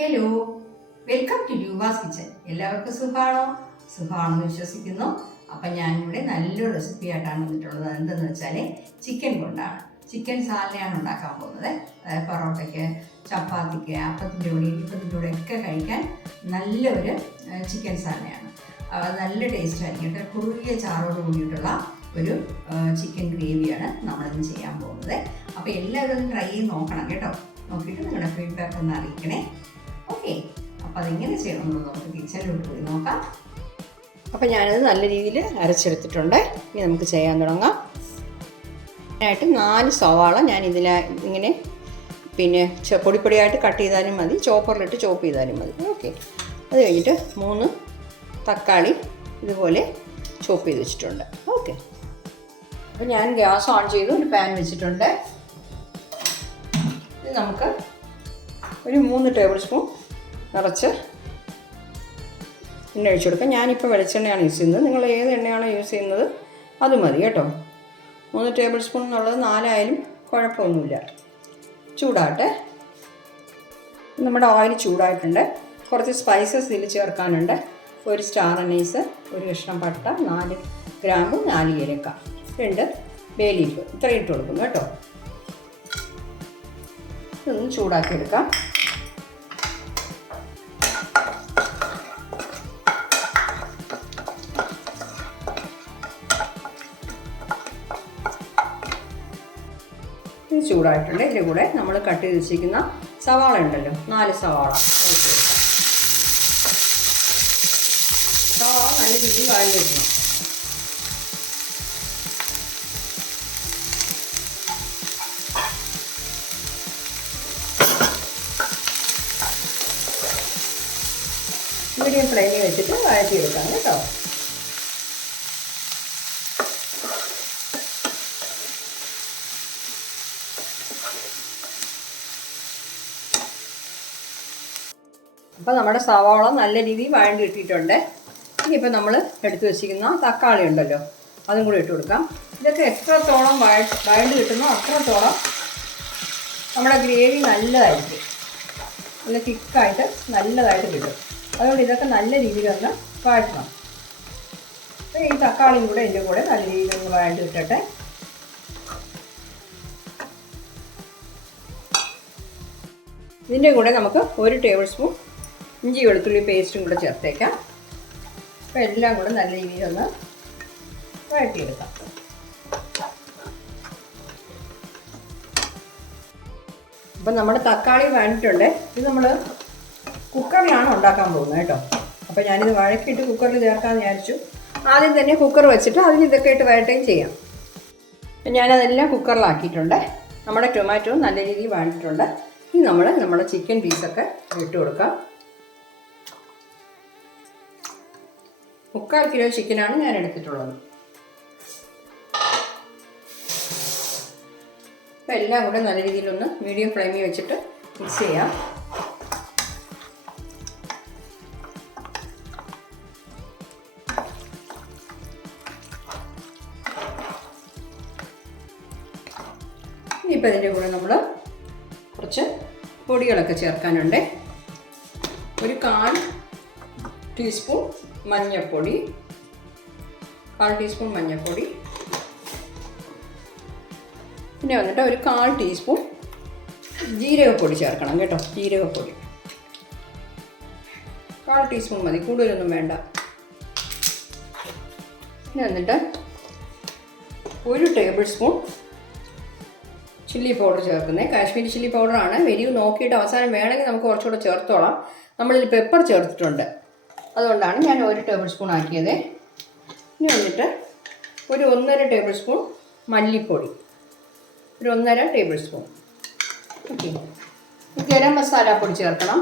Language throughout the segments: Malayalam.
Hello welcome to Roopa's kitchen എല്ലാവർക്കും സുഖമാണോ സുഖമാണെന്ന് വിശ്വസിക്കുന്നു. അപ്പം ഞാനിവിടെ നല്ലൊരു റെസിപ്പി ആയിട്ടാണ് വന്നിട്ടുള്ളത്. എന്തെന്ന് വെച്ചാൽ ചിക്കൻ കൊണ്ടാണ്. ചിക്കൻ സാലയാണ് ഉണ്ടാക്കാൻ പോകുന്നത്. അതായത് പൊറോട്ടയ്ക്ക് ചപ്പാത്തിക്ക് അപ്പത്തിന്റെ കൂടെ ഇടിപ്പത്തിന്റെ കൂടെ ഒക്കെ കഴിക്കാൻ നല്ലൊരു ചിക്കൻ സാലയാണ് അത് നല്ല ടേസ്റ്റ് ആയിരിക്കും. കേട്ടോ കുറുകിയ ചാറോട് കൂടിയിട്ടുള്ള ഒരു ചിക്കൻ ഗ്രേവിയാണ് നമ്മളിന്ന് ചെയ്യാൻ പോകുന്നത്. അപ്പോൾ എല്ലാവരും ട്രൈ ചെയ്ത് നോക്കണം കേട്ടോ. നോക്കിയിട്ട് നിങ്ങളുടെ ഫീഡ്ബാക്ക് ഒന്ന് അറിയിക്കണേ. ഓക്കെ. അപ്പോൾ അതെങ്ങനെ ചെയ്യണമെന്ന് നമുക്ക് കിച്ചണിലോട്ട് പോയി നോക്കാം. അപ്പോൾ ഞാനത് നല്ല രീതിയിൽ അരച്ചെടുത്തിട്ടുണ്ട്. ഇനി നമുക്ക് ചെയ്യാൻ തുടങ്ങാം. ആയിട്ട് നാല് സവാള ഞാൻ ഇതിൽ ഇങ്ങനെ പിന്നെ പൊടിപ്പൊടിയായിട്ട് കട്ട് ചെയ്താലും മതി ചോപ്പറിലിട്ട് ചോപ്പ് ചെയ്താലും മതി. ഓക്കെ. അത് കഴിഞ്ഞിട്ട് മൂന്ന് തക്കാളി ഇതുപോലെ ചോപ്പ് ചെയ്ത് വെച്ചിട്ടുണ്ട്. ഓക്കെ. അപ്പോൾ ഞാൻ ഗ്യാസ് ഓൺ ചെയ്തു ഒരു പാൻ വെച്ചിട്ടുണ്ട്. ഇത് നമുക്ക് ഒരു മൂന്ന് ടേബിൾ സ്പൂൺ നിറച്ച് എണ്ണ ഒഴിച്ചു കൊടുക്കാം. ഞാനിപ്പോൾ വെളിച്ചെണ്ണയാണ് യൂസ് ചെയ്യുന്നത്. നിങ്ങൾ ഏത് എണ്ണയാണോ യൂസ് ചെയ്യുന്നത് അത് മതി കേട്ടോ. മൂന്ന് ടേബിൾ സ്പൂൺ എന്നുള്ളത് നാലായാലും കുഴപ്പമൊന്നുമില്ല. ചൂടാട്ടെ നമ്മുടെ ഓയിൽ ചൂടായിട്ടുണ്ട്. കുറച്ച് സ്പൈസസ് ഇതിൽ ചേർക്കാനുണ്ട്. ഒരു സ്റ്റാർ അനൈസ് ഒരു കഷ്ണം പട്ട നാല് ഗ്രാമ്പ് നാല് ഏലക്ക. രണ്ട് ബേ ലീഫ് ഇത്രയും ഇട്ട് കൊടുക്കും കേട്ടോ. ഇതൊന്ന് ചൂടാക്കി എടുക്കാം ഇത് ചൂടായിട്ടുണ്ട്. ഇതിന്റെ കൂടെ നമ്മൾ കട്ട് ചെയ്ത് വെച്ചിരിക്കുന്ന സവാള ഉണ്ടല്ലോ നാല് സവാള. സവാള നല്ല രീതിയിൽ വഴഞ്ഞു മീഡിയം ഫ്ലെയിമിൽ വെച്ചിട്ട് വഴറ്റിയെടുക്കാം കേട്ടോ. അപ്പോൾ നമ്മുടെ സവാള നല്ല രീതിയിൽ വഴണ്ടി ഇട്ടിട്ടുണ്ട് ഇനിയിപ്പോൾ നമ്മൾ എടുത്തു വെച്ചിരിക്കുന്ന തക്കാളി ഉണ്ടല്ലോ അതും കൂടി ഇട്ട് കൊടുക്കാം. ഇതൊക്കെ എത്രത്തോളം വഴ വഴണ്ട് കിട്ടുന്നോ അത്രത്തോളം നമ്മുടെ ഗ്രേവി നല്ലതായിരിക്കും. നല്ല തിക്കായിട്ട് നല്ലതായിട്ട് കിട്ടും. അതുകൊണ്ട് ഇതൊക്കെ നല്ല രീതിയിൽ ഒന്ന് വഴറ്റണം. അപ്പോൾ ഈ തക്കാളിയും കൂടെ ഇതിന്റെ കൂടെ നല്ല രീതിയിൽ ഒന്ന് വഴണ്ട് കിട്ടട്ടെ. ഇതിന്റെ കൂടെ നമുക്ക് ഒരു ടേബിൾ സ്പൂൺ ഇഞ്ചി വെളുത്തുള്ളി പേസ്റ്റും കൂടെ ചേർത്തേക്കാം. അപ്പോൾ എല്ലാം കൂടെ നല്ല രീതിയിൽ ഒന്ന് വഴറ്റിയെടുക്കാം. അപ്പം നമ്മുടെ തക്കാളി വഴണ്ടിട്ടുണ്ട് ഇത് നമ്മൾ കുക്കറിലാണ് ഉണ്ടാക്കാൻ പോകുന്നത് കേട്ടോ. അപ്പോൾ ഞാനിത് വഴക്കിയിട്ട് കുക്കറിൽ ചേർക്കാമെന്ന് വിചാരിച്ചു. ആദ്യം തന്നെ കുക്കർ വെച്ചിട്ട് അതിന് ഇതൊക്കെ ഇട്ട് വരട്ടുകയും ചെയ്യാം. ഞാനതെല്ലാം കുക്കറിലാക്കിയിട്ടുണ്ട്. നമ്മുടെ ടൊമാറ്റോ നല്ല രീതിയിൽ വാണ്ടിട്ടുണ്ട് ഇനി നമ്മൾ നമ്മുടെ ചിക്കൻ പീസൊക്കെ ഇട്ട് കൊടുക്കാം. മുക്കാൽ കിലോ ചിക്കനാണ് ഞാൻ എടുത്തിട്ടുള്ളത്. അപ്പം എല്ലാം കൂടെ നല്ല രീതിയിലൊന്ന് മീഡിയം ഫ്ലെയിമിൽ വെച്ചിട്ട് മിക്സ് ചെയ്യാം. ഇനിയിപ്പോൾ ഇതിന്റെ കൂടെ നമ്മൾ കുറച്ച് പൊടികളൊക്കെ ചേർക്കാനുണ്ട്. ഒരു കാൽ ടീസ്പൂൺ മഞ്ഞൾപ്പൊടി. കാൽ ടീസ്പൂൺ മഞ്ഞൾപ്പൊടി. പിന്നെ വന്നിട്ട് ഒരു കാൽ ടീസ്പൂൺ ജീരകപ്പൊടി ചേർക്കണം കേട്ടോ ജീരകപ്പൊടി. കാൽ ടീസ്പൂൺ മതി കൂടുതലൊന്നും വേണ്ട. പിന്നെ വന്നിട്ട് ഒരു ടേബിൾ സ്പൂൺ ചില്ലി പൗഡർ ചേർക്കുന്നത് കാശ്മീരി ചില്ലി പൗഡറാണ്. എരിവ് നോക്കിയിട്ട് അവസാനം വേണമെങ്കിൽ നമുക്ക് കുറച്ചുകൂടെ ചേർത്തോളാം. നമ്മളിൽ പെപ്പർ ചേർത്തിട്ടുണ്ട്. അതുകൊണ്ടാണ് ഞാൻ ഒരു ടേബിൾ സ്പൂൺ ആക്കിയത്. ഇനി വന്നിട്ട് ഒരു ഒന്നര ടേബിൾ സ്പൂൺ മല്ലിപ്പൊടി. ഒരു ഒന്നര tablespoon. Okay. Garam masala പൊടി ചേർക്കണം.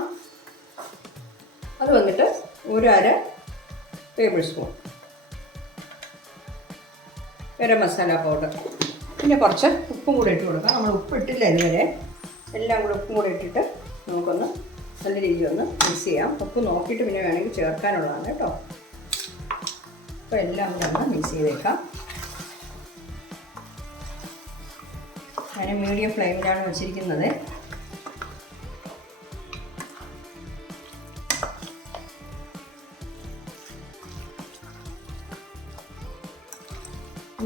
അത് വന്നിട്ട് ഒരു അര tablespoon. Garam masala powder. പിന്നെ കുറച്ച് ഉപ്പും കൂടി ഇട്ട് കൊടുക്കാം. നമ്മൾ ഉപ്പിട്ടില്ല ഇതുവരെ. എല്ലാം കൂടെ ഉപ്പും കൂടി ഇട്ടിട്ട് നമുക്കൊന്ന് നല്ല രീതിയിൽ ഒന്ന് മിക്സ് ചെയ്യാം. ഉപ്പ് നോക്കിയിട്ട് പിന്നെ വേണമെങ്കിൽ ചേർക്കാനുള്ളതാണ് കേട്ടോ. അപ്പോൾ എല്ലാം ഒന്ന് മിക്സ് ചെയ്തേക്കാം. അതിന് മീഡിയം ഫ്ലെയിമിലാണ് വെച്ചിരിക്കുന്നത്.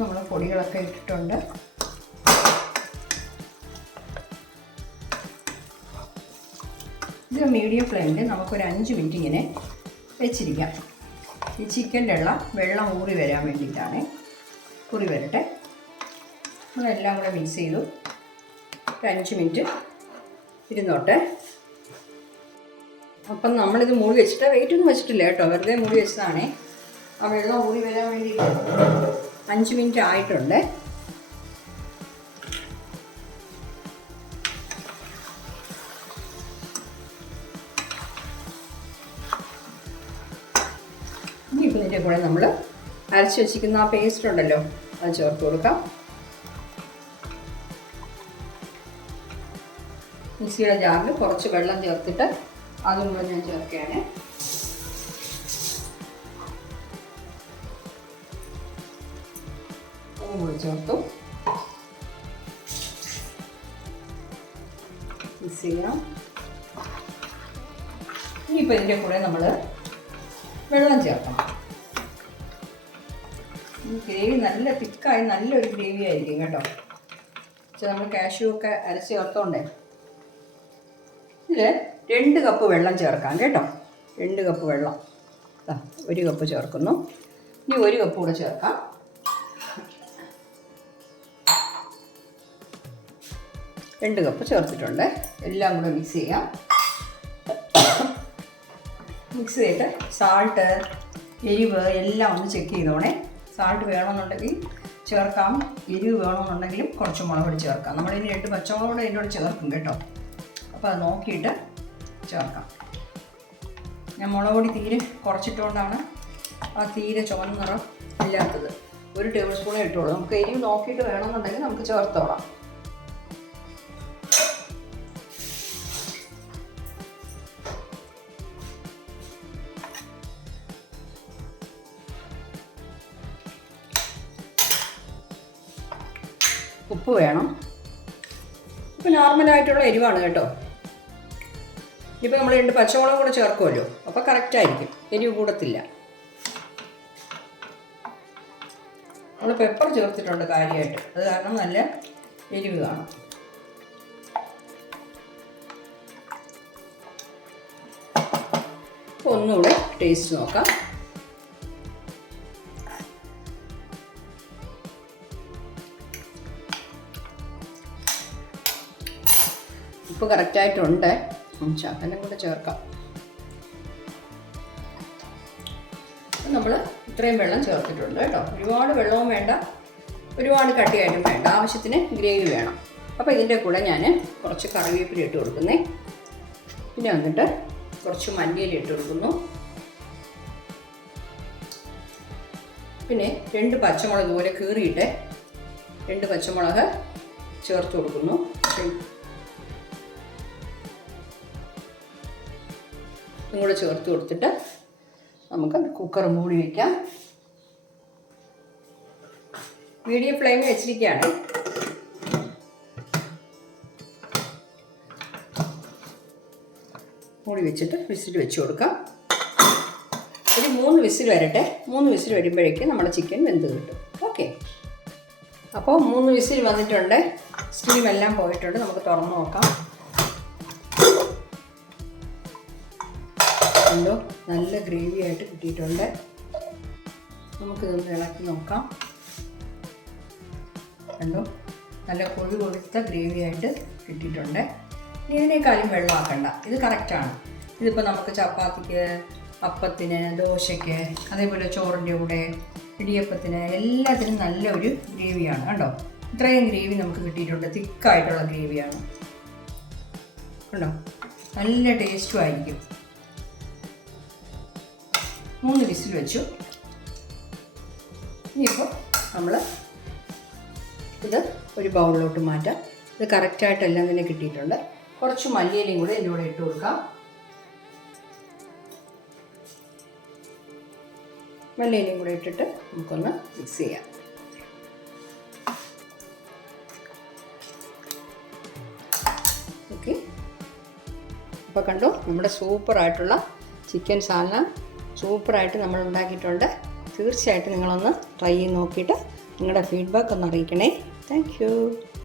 നമ്മൾ പൊടികളൊക്കെ ഇട്ടിട്ടുണ്ട്. ഇത് മീഡിയം ഫ്ലെയിമിൽ നമുക്കൊരു അഞ്ച് മിനിറ്റ് ഇങ്ങനെ വെച്ചിരിക്കാം. ഈ ചിക്കന്റെ ഉള്ള വെള്ളം ഊറി വരാൻ വേണ്ടിയിട്ടാണ്. ഊറി വരട്ടെ. നമ്മളെല്ലാം കൂടെ മിക്സ് ചെയ്തു. ഒരു അഞ്ച് മിനിറ്റ് ഇരുന്നോട്ടെ. അപ്പം നമ്മളിത് മൂടി വെച്ചിട്ട് വെയിറ്റ് ഒന്നും വെച്ചിട്ടില്ല കേട്ടോ. വെറുതെ മൂടി വെച്ചതാണേ. ആ വെള്ളം ഊറി വരാൻ വേണ്ടിയിട്ട് അഞ്ച് മിനിറ്റ് ആയിട്ടുണ്ട്. ഇതിന്റെ കൂടെ നമ്മൾ അരച്ച് വെച്ചിരിക്കുന്ന ആ പേസ്റ്റ് ഉണ്ടല്ലോ അത് ചേർത്ത് കൊടുക്കാം. മിക്സിയുടെ ജാറിൽ കുറച്ച് വെള്ളം ചേർത്തിട്ട് അതും കൂടെ ഞാൻ ചേർക്കുകയാണ്. ചേർത്തു. മിക്സ് ചെയ്യാം ഇനിയിപ്പോൾ ഇതിന്റെ കൂടെ നമ്മൾ വെള്ളം ചേർക്കണം. ഗ്രേവി നല്ല തിക്കായി നല്ലൊരു ഗ്രേവി ആയിരിക്കും കേട്ടോ. പക്ഷെ നമ്മൾ കാഷ്യൂ ഒക്കെ അരച്ച് ചേർത്തോണ്ടേ. ഇതിൽ രണ്ട് കപ്പ് വെള്ളം ചേർക്കാം കേട്ടോ. രണ്ട് കപ്പ് വെള്ളം. ഒരു കപ്പ് ചേർക്കുന്നു. ഇനി ഒരു കപ്പ് കൂടെ ചേർക്കാം. രണ്ട് കപ്പ് ചേർത്തിട്ടുണ്ട്. എല്ലാം കൂടെ മിക്സ് ചെയ്യാം. മിക്സ് ചെയ്തിട്ട് സാൾട്ട് എരിവ് എല്ലാം ഒന്ന് ചെക്ക് ചെയ്തോണേ. സാൾട്ട് വേണമെന്നുണ്ടെങ്കിൽ ചേർക്കാം എരിവ് വേണമെന്നുണ്ടെങ്കിലും കുറച്ച് മുളക് പൊടി ചേർക്കാം. നമ്മളിനി രണ്ട് പച്ചമുളക് കൂടെ ചേർക്കും കേട്ടോ. അപ്പോൾ അത് നോക്കിയിട്ട് ചേർക്കാം. ഞാൻ മുളക് പൊടി തീരെ കുറച്ചിട്ടുകൊണ്ടാണ് ആ തീരെ ചുവന്ന നിറം ഇല്ലാത്തത്. ഒരു ടേബിൾ സ്പൂണേ ഇട്ടുള്ളൂ. നമുക്ക് എരിവ് നോക്കിയിട്ട് വേണമെന്നുണ്ടെങ്കിൽ നമുക്ക് ചേർത്തോളാം. ഉപ്പ് വേണം. ഇപ്പം നോർമലായിട്ടുള്ള എരിവാണ് കേട്ടോ. ഇനിയിപ്പോൾ നമ്മൾ രണ്ട് പച്ചമുളക് കൂടെ ചേർക്കുമല്ലോ അപ്പോൾ കറക്റ്റായിരിക്കും എരിവ് കൂടത്തില്ല. നമ്മൾ പെപ്പർ ചേർത്തിട്ടുണ്ട് കാര്യമായിട്ട് അത് കാരണം നല്ല എരിവ് കാണും. ഒന്നുകൂടെ ടേസ്റ്റ് നോക്കാം. ഉപ്പ് കറക്റ്റായിട്ടുണ്ട്. ശകലം കൂടെ ചേർക്കാം. നമ്മൾ ഇത്രയും വെള്ളം ചേർത്തിട്ടുണ്ട് കേട്ടോ. ഒരുപാട് വെള്ളവും വേണ്ട ഒരുപാട് കട്ടിയായിട്ടും വേണ്ട. ആവശ്യത്തിന് ഗ്രേവി വേണം. അപ്പോൾ ഇതിന്റെ കൂടെ ഞാൻ കുറച്ച് കറിവേപ്പില ഇട്ട് കൊടുക്കുന്നേ. പിന്നെ വന്നിട്ട് കുറച്ച് മല്ലിയില ഇട്ട് കൊടുക്കുന്നു. പിന്നെ രണ്ട് പച്ചമുളക് പോലെ കീറിയിട്ട് രണ്ട് പച്ചമുളക് ചേർത്ത് കൊടുക്കുന്നു. ഇതും കൂടെ ചേർത്ത് കൊടുത്തിട്ട് നമുക്ക് കുക്കർ മൂടി വയ്ക്കാം മീഡിയം ഫ്ലെയിമിൽ വെച്ചിരിക്കുകയാണ്. മൂടി വെച്ചിട്ട് വിസിൽ വെച്ച് കൊടുക്കാം. ഒരു മൂന്ന് വിസിൽ വരട്ടെ. മൂന്ന് വിസിൽ വരുമ്പോഴേക്കും നമ്മുടെ ചിക്കൻ വെന്ത് കിട്ടും. ഓക്കെ അപ്പോൾ മൂന്ന് വിസിൽ വന്നിട്ടുണ്ട്. സ്റ്റീം എല്ലാം പോയിട്ടുണ്ട്. നമുക്ക് തുറന്ന് നോക്കാം. കണ്ടോ? നല്ല ഗ്രേവി ആയിട്ട് കിട്ടിയിട്ടുണ്ട്. നമുക്കിതൊന്ന് ഇളക്കി നോക്കാം. കണ്ടോ? നല്ല കൊഴി കൊഴുത്ത ഗ്രേവി ആയിട്ട് കിട്ടിയിട്ടുണ്ട്. ഇതിനേക്കാളും വെള്ളമാക്കണ്ട ഇത് കറക്റ്റാണ് ഇതിപ്പോൾ നമുക്ക് ചപ്പാത്തിക്ക് അപ്പത്തിന് ദോശയ്ക്ക് അതേപോലെ ചോറിന്റെ കൂടെ ഇടിയപ്പത്തിന് എല്ലാത്തിനും നല്ല ഒരു ഗ്രേവിയാണ്. കണ്ടോ? ഇത്രയും ഗ്രേവി നമുക്ക് കിട്ടിയിട്ടുണ്ട്. തിക്കായിട്ടുള്ള ഗ്രേവിയാണ്. കണ്ടോ? നല്ല ടേസ്റ്റും ആയിരിക്കും. മൂന്ന് വിസിൽ വെച്ചു. ഇനിയിപ്പോൾ നമ്മൾ ഇത് ഒരു ബൗളിലോട്ട് മാറ്റാം. ഇത് കറക്റ്റായിട്ടെല്ലാം തന്നെ കിട്ടിയിട്ടുണ്ട്. കുറച്ച് മല്ലിയിലയും കൂടെ ഇതിന്റെ ഇട്ട് കൊടുക്കാം. മല്ലിയിലയും കൂടെ ഇട്ടിട്ട് നമുക്കൊന്ന് മിക്സ് ചെയ്യാം. ഓക്കെ അപ്പോൾ കണ്ടു നമ്മുടെ സൂപ്പറായിട്ടുള്ള ചിക്കൻ സാലന സൂപ്പറായിട്ട് നമ്മൾ ഉണ്ടാക്കിയിട്ടുണ്ട് തീർച്ചയായിട്ടും നിങ്ങളൊന്ന് ട്രൈ ചെയ്ത് നോക്കിയിട്ട് നിങ്ങളുടെ ഫീഡ്ബാക്ക് ഒന്ന് അറിയിക്കണേ. താങ്ക്